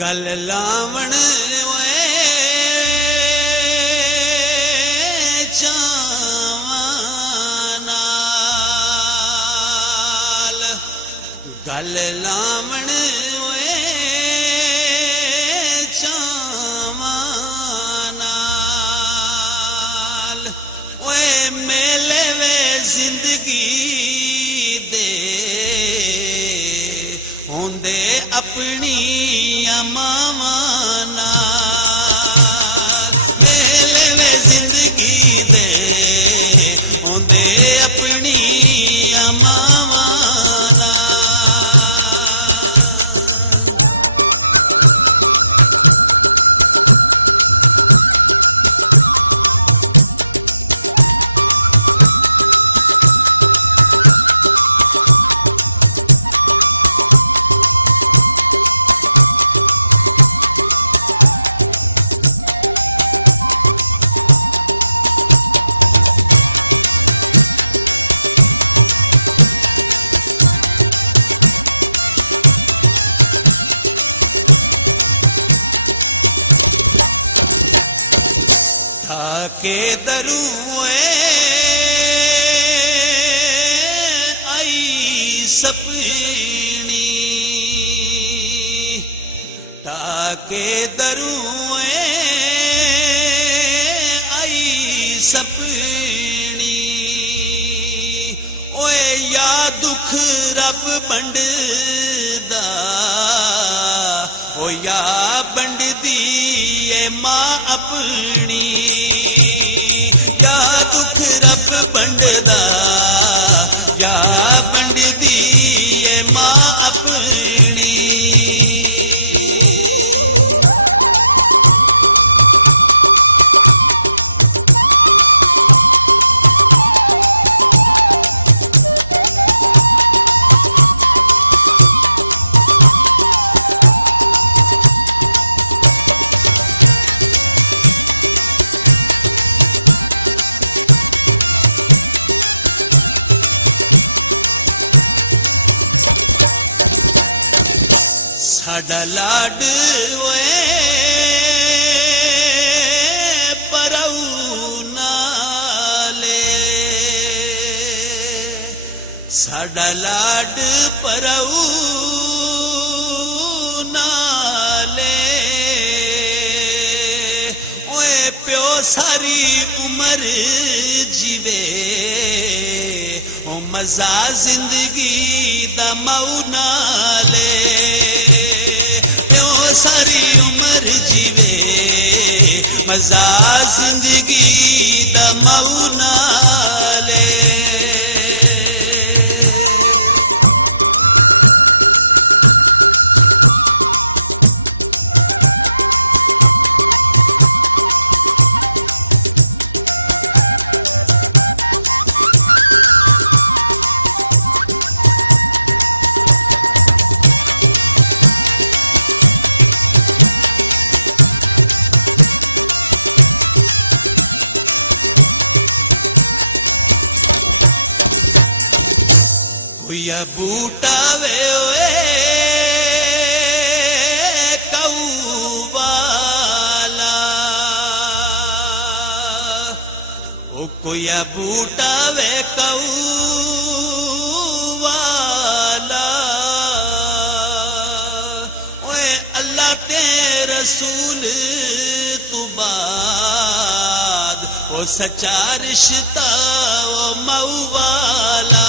गल लावण चावानाल गल लावण चावानाल ओए मेले वे जिंदगी दे होंदे अपनी के दरुए आई सपनी ताके दरुए आई सपनी ओए या दुख रब बंडदा ओ या बंडदी ए मां अपनी लाड परऊनाले साडा लाड परऊनाले ओए प्यो सारी उम्र जीवे ओ मजा जिंदगी दा मऊनाले सारी उम्र जीवे मजा जिंदगी दा मऊनाले बूटा वे कौवाला ओ कोया बूटा वे कौवाला ओए अल्लाह ते रसूल तू बाद ओ सच्चा रिश्ता ओ मऊवाला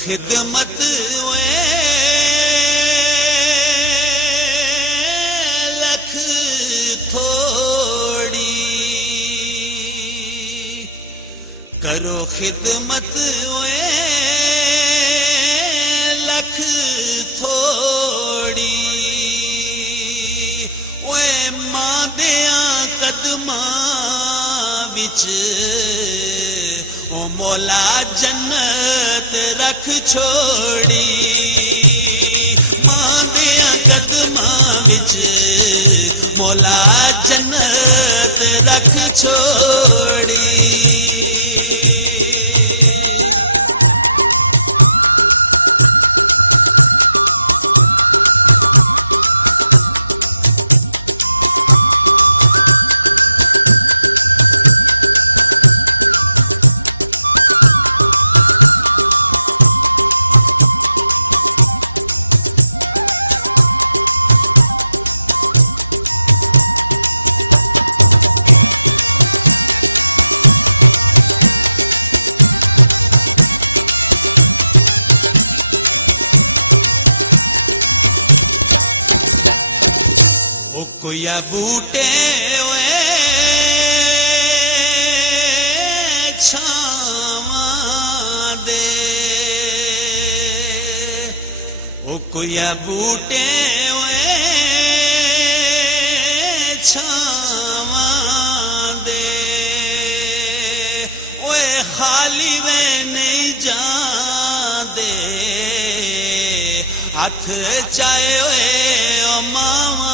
खिदमत खिदमत ओए लख थोड़ी ओए मां देया कदमां विच ओ मौला जन्नत रख छोड़ी मां देया कदमां विच मौला जन्नत रख छोड़ी बूटे ओए छावां दे ओ कोया बूटे ओए छावां दे ओए खाली वे नहीं जांदे हथ चाहे ओए ओ मावा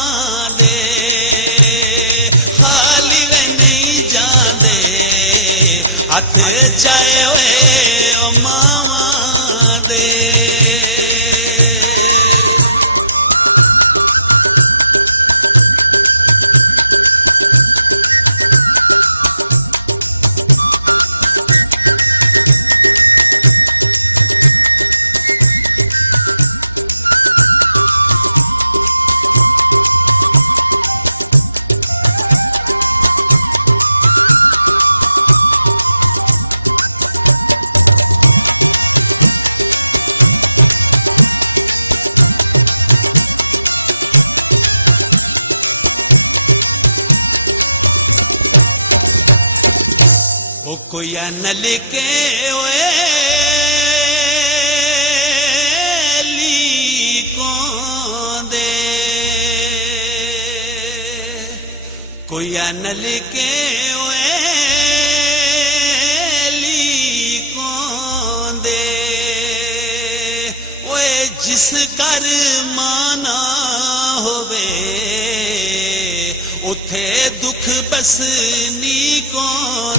नलके ओए लीकों दे कोया नलके ओए लीकों दे ओए जिस कर माना होवे उथे दुख बस नी को